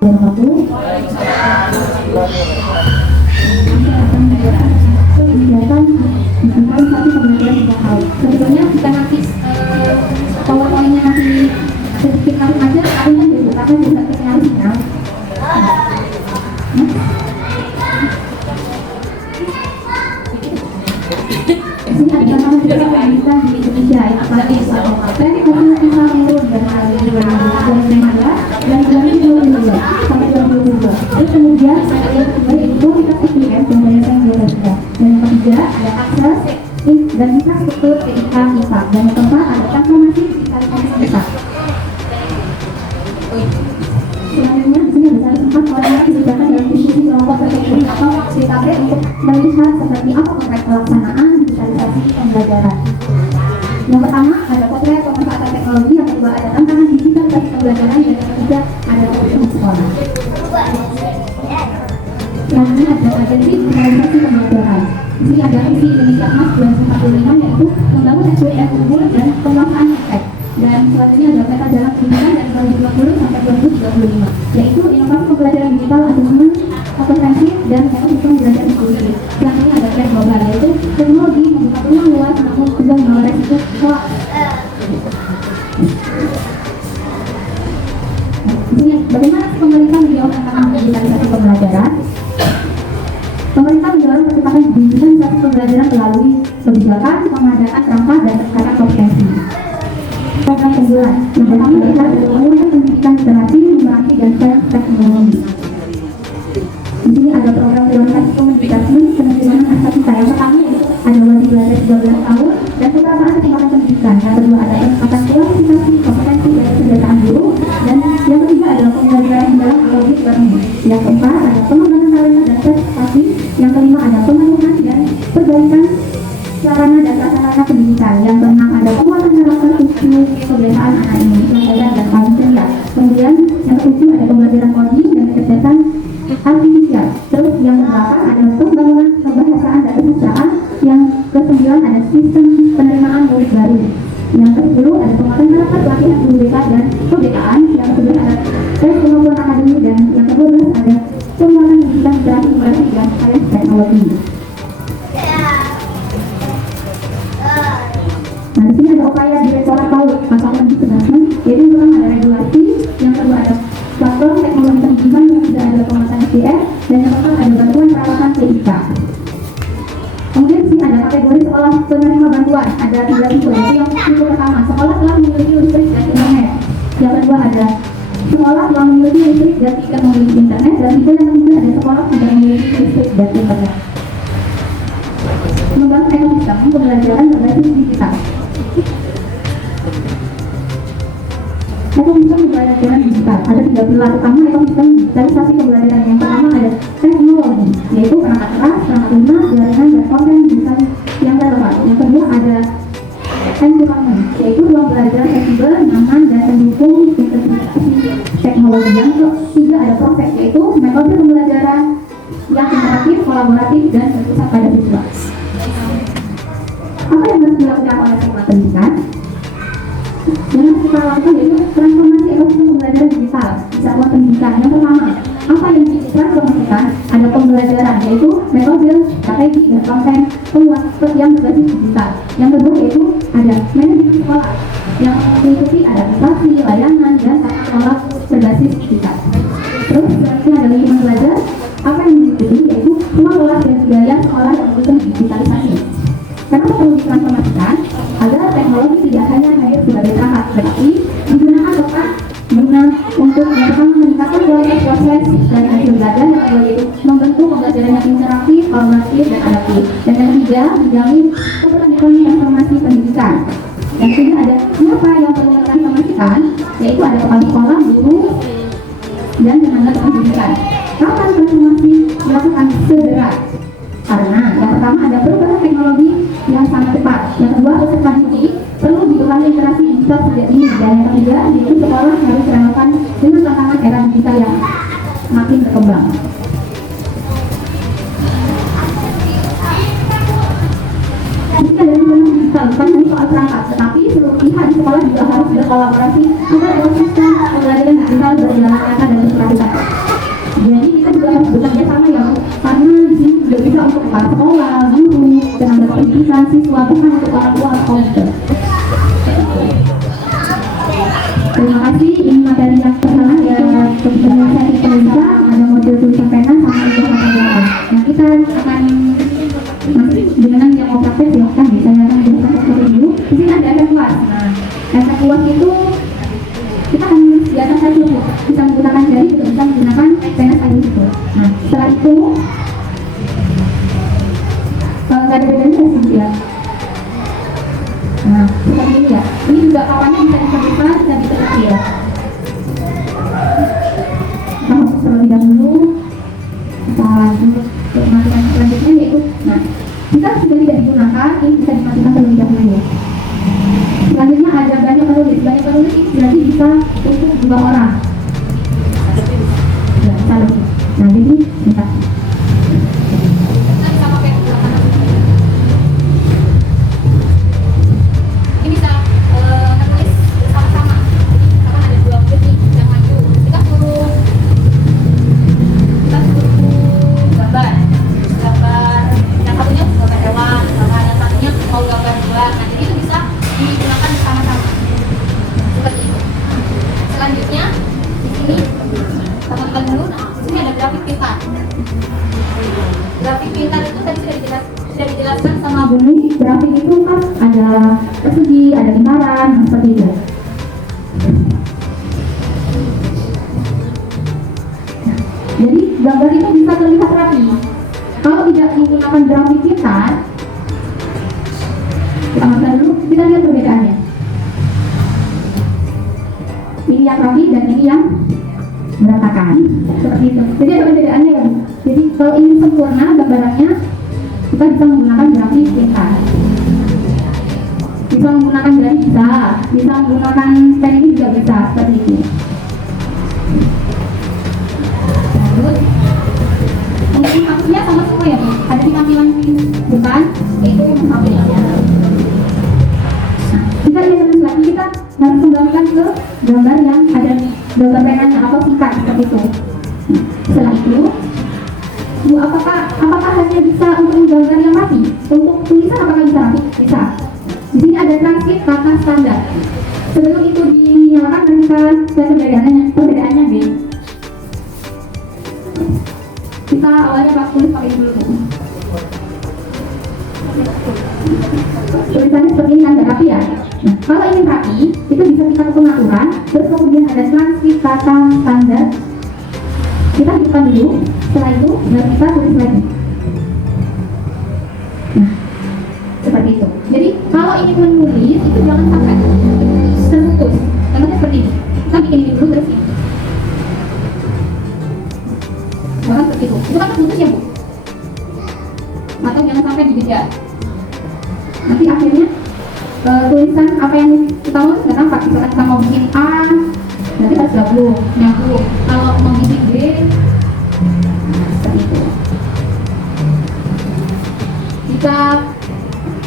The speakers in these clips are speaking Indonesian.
Sebetulnya kita nanti powerpointnya nanti sedikit langsung aja, tapi kan dibukakan juga sinyal. Ini ada sama juga pemerintah di Indonesia, apalagi selama tren ekonomi kita menurun dari 2015 dan 2022 sampai 2022. Terus kemudian yang kedua itu kita PPM pembayaran biaya. Dan yang ketiga ada akses dan infrastruktur digital kita. Dan yang keempat ada transformasi digitalisasi kita. Selanjutnya di sini ada tempat orang yang disediakan dalam diskusi kelompok tertentu atau CKP untuk melihat seperti apa potret pelaksanaan digitalisasi pembelajaran. Yang pertama ada potret pemanfaatan teknologi, yang kedua ada tantangan digitalisasi pembelajaran, dan yang ketiga ada komitmen sekolah. Selanjutnya ada agensi digitalisasi pembelajaran. Di sini ada visi Indonesia Emas 2045, yaitu membangun SDM unggul dan penguasaan efek. Dan selanjutnya ada peta jalan pendidikan dari 2020 sampai 2035, yaitu inovasi pembelajaran digital, asesmen komprehensif, dan ekosistem belajar inklusif. Selanjutnya ada tren global, yaitu teknologi membuka peluang luas namun juga membawa resiko hoax. Ini bagaimana pemerintah menjawab tantangan digitalisasi pembelajaran? Pemerintah mendorong percepatan digitalisasi pembelajaran melalui kebijakan, pengadaan kerangka, dan peningkatan kompetensi. Program unggulan yang pertama adalah pengurusan pendidikan literasi, numerasi, dan sains teknologi. Di sini ada program prioritas komunikasi penerimaan SKTK. Yang pertama ada wajib belajar 12 tahun dan penerapan kesempatan pendidikan. Yang kedua ada peningkatan kualifikasi kompetensi dan kesejahteraan guru, dan yang ketiga adalah pembelajaran dalam audit learning. Yang keempat ada pengembangan talenta dan prestasi. Yang kelima ada pemenuhan dan perbaikan sarana dan prasarana pendidikan. Yang keenam ada penguatan karakter kebiasaan anak ini, pelajaran dan paling ceria. Kemudian yang ketujuh ada pembelajaran coding dan kecerdasan artifisial. Terus yang ke-8 ada pembangunan kebahasaan dan kebudayaan. Yang ke-9 ada sistem penerimaan murid baru. Yang ke-10 ada penguatan karakter pelatihan guru BK dan kebiasaan. Yang ke-11 ada tes kemampuan akademik, dan yang ke-12 ada penguatan digital literasi, numerasi, dan sains teknologi. Nah, di sini ada upaya Direktorat PAUD pasal pendidikan, yaitu yang pertama ada regulasi, yang kedua ada platform teknologi pendidikan, yang ketiga ada penguatan SDM, dan yang keempat ada bantuan perawatan TIK. Kemudian di sini ada kategori sekolah penerima bantuan, ada 3 tipe, yaitu yang tipe pertama sekolah telah memiliki listrik dan internet. Yang kedua ada sekolah telah memiliki listrik dan tidak memiliki internet, dan tipe yang ketiga ada sekolah tidak memiliki listrik dan internet. Membangun ekosistem pembelajaran berbasis digital. Ekosistem pembelajaran digital ada 3 pilar utama ekosistem digitalisasi pembelajaran. Yang pertama ada teknologi, yaitu perangkat keras, perangkat lunak, jaringan, dan konten digital yang relevan. Yang kedua ada environment, yaitu ruang belajar fleksibel, nyaman, dan mendukung integrasi teknologi. Yang ketiga ada proses, yaitu metode pembelajaran yang interaktif, kolaboratif, dan berpusat pada siswa. Apa yang harus dilakukan oleh semua pendidikan? Yang harus kita lakukan yaitu transformasi ekosistem pembelajaran digital di satuan pendidikan. Yang pertama, apa yang ditransformasikan? Ada pembelajaran, yaitu metode, strategi, dan konten yang berbasis digital. Yang kedua yaitu ada manajemen sekolah, yang mengikuti adaptasi, layanan, dan tata kelola berbasis digital. Terus selanjutnya ada lingkungan belajar. Apa yang diikuti yaitu ruang kelas dan budaya sekolah yang mendukung digitalisasi. Kenapa perlu ditransformasikan? Agar teknologi tidak hanya hadir sebagai perangkat, tetapi digunakan tepat guna untuk meningkatkan kualitas proses dan hasil belajar. Yang kedua yaitu membentuk pembelajaran yang interaktif, kolaboratif, dan adaptif. Dan yang ketiga menjamin keberlanjutan transformasi pendidikan. Yang ketiga ada siapa yang perlu ditransformasikan, yaitu ada kepala sekolah, guru, dan tenaga pendidikan. Kapan transformasi dilakukan? Segera. Karena yang pertama ada perubahan teknologi yang sangat cepat. Yang kedua peserta didik perlu diulangi literasi digital sejak dini. Dan yang ketiga yaitu sekolah harus relevan dengan tantangan era digital yang makin berkembang. Jika dari digital bukan hanya soal perangkat, tetapi seluruh pihak di sekolah juga harus berkolaborasi agar proses pembelajaran digital berjalan lancar dan berkelanjutan. komputer. Terima kasih. Ini materi yang pertama ya, penyelesaian penulisan, ada modul tulisan pena sama tulisan gambar. Nah, kita akan masih dengan yang mau praktek silahkan bisa yang akan dulu. Di sini ada efek luas. Nah, efek luas itu kita hanya di atas saja bisa menggunakan jari, juga bisa menggunakan pena kayu itu. Nah, setelah itu nggak ada bedanya sih ya. Nah, seperti ini ya. Ini juga kawannya bisa besar, bisa kecil. Kita masuk terlebih dahulu. Kita lanjut ke pematikan selanjutnya yaitu, nah, jika sudah tidak digunakan, ini bisa dimatikan terlebih dahulu ya. Selanjutnya ada banyak penulis. Banyak penulis ini berarti bisa untuk 2 orang. Ya, bisa lebih. Nah, jadi bisa. Grafik itu kan ada persegi, ada lingkaran, seperti itu. Nah, jadi gambar itu bisa terlihat rapi. Kalau tidak menggunakan grafik kita masukkan dulu, kita lihat perbedaannya. Ini yang rapi dan ini yang berantakan, seperti itu. Jadi ada perbedaannya ya. Jadi kalau ini sempurna gambarannya, kita bisa menggunakan grafik pintar, bisa menggunakan jari, bisa menggunakan pen ini juga bisa, seperti itu. Lanjut, untuk aksinya sama semua ya, ada di tampilan depan, yaitu aksinya. Nah, jika ini terus lagi, kita harus kembalikan ke gambar yang ada gambar penanya atau singkat seperti itu. Nah, setelah itu, apakah hanya bisa untuk gambar yang rapi? Untuk tulisan apakah bisa rapi? Bisa. Di sini ada transkrip kata standar. Sebelum itu dinyalakan, nanti kita perbedaannya B. Kita awalnya tulis pakai dulu. Tulisannya seperti ini kan rapi ya. Nah, kalau ingin rapi, itu bisa kita ke pengaturan, terus kemudian ada transkrip kata standar. Kita hidupkan dulu. Setelah itu, baru kita tulis lagi. Nah, seperti itu. Jadi, kalau ingin menulis, itu jangan sampai terputus. Contohnya seperti ini. Kita bikin ini dulu, terus ini. Bahkan seperti itu. Itu kan terputus ya, Bu? Atau jangan sampai dijeda. Nanti akhirnya, tulisan apa yang kita mau nggak tampak. Misalkan kita mau bikin A, nanti harus nyambung. Kalau mau bikin B, seperti itu.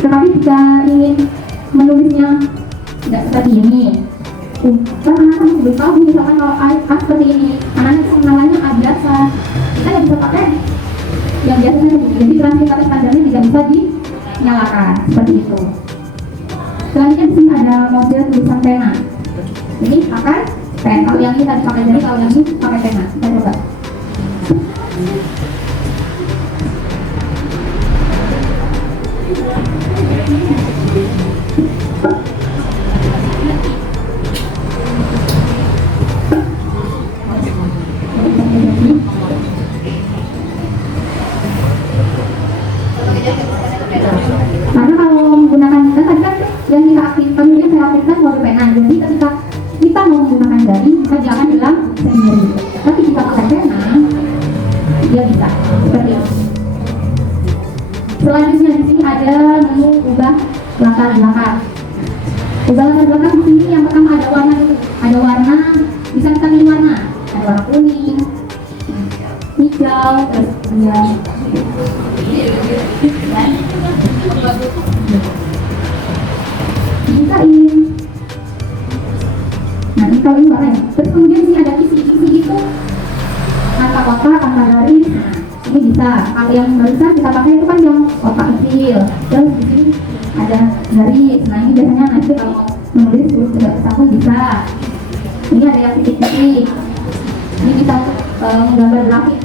Tetapi jika ingin menulisnya tidak seperti ini, kan anak-anak belum tahu misalkan kalau A seperti ini, anak-anak pengenalannya A biasa, kita tidak bisa pakai yang biasanya. Jadi transkrip kata standarnya tidak bisa dinyalakan seperti itu. Selanjutnya di sini ada model tulisan pena. Ini pakai pen. Kalau yang ini tadi pakai jari, kalau yang ini pakai pena. Kita coba. Karena kalau menggunakan tadi kan yang kita aktifkan, kemudian saya aktifkan mode pena. Jadi ketika kita mau menggunakan jari, kita jangan bilang sendiri. Tapi jika pakai pena, dia bisa seperti ini. Selanjutnya di sini ada menu ubah latar belakang. Ubah latar belakang di sini yang pertama ada warna dulu. Ada warna, bisa kita pilih warna. Ada warna kuning, hijau, terus kemudian jika ingin, nah ini kalau ini warna ya. Terus kemudian sini ada kisi itu kata-kata, kata garis. Nah, ini bisa. Kalau yang barusan kita pakai itu kan yang kotak kecil, terus di sini ada garis. Nah ini biasanya nanti kalau menulis terus tidak sapu bisa. Ini ada yang titik-titik, ini bisa menggambar grafik.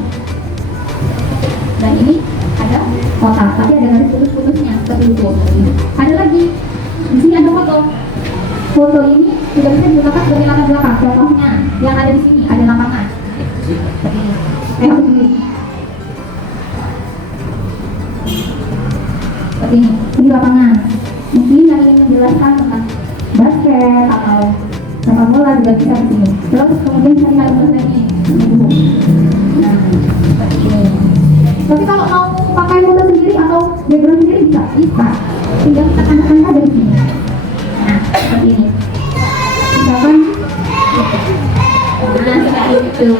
Dan ini ada kotak, tapi ada garis putus-putusnya seperti itu. Ada lagi di sini ada foto. Foto ini tidak bisa digunakan sebagai latar belakang. Contohnya yang ada di sini ada lapangan. Seperti ini lapangan. Mungkin yang ingin menjelaskan tentang basket atau sepak bola juga bisa di sini. Terus kemudian cari kalimat lagi. Nah, seperti ini. Tapi kalau mau pakai foto sendiri atau background sendiri bisa. Tinggal kita tanda-tanda dari sini. Nah, seperti ini. Misalkan, nah seperti itu.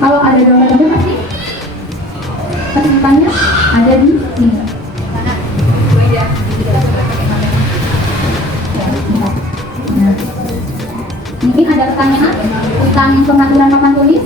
Kalau ada gambar-gambar pasti kesulitannya ada di sini. Nah, mungkin ada pertanyaan tentang pengaturan papan tulis.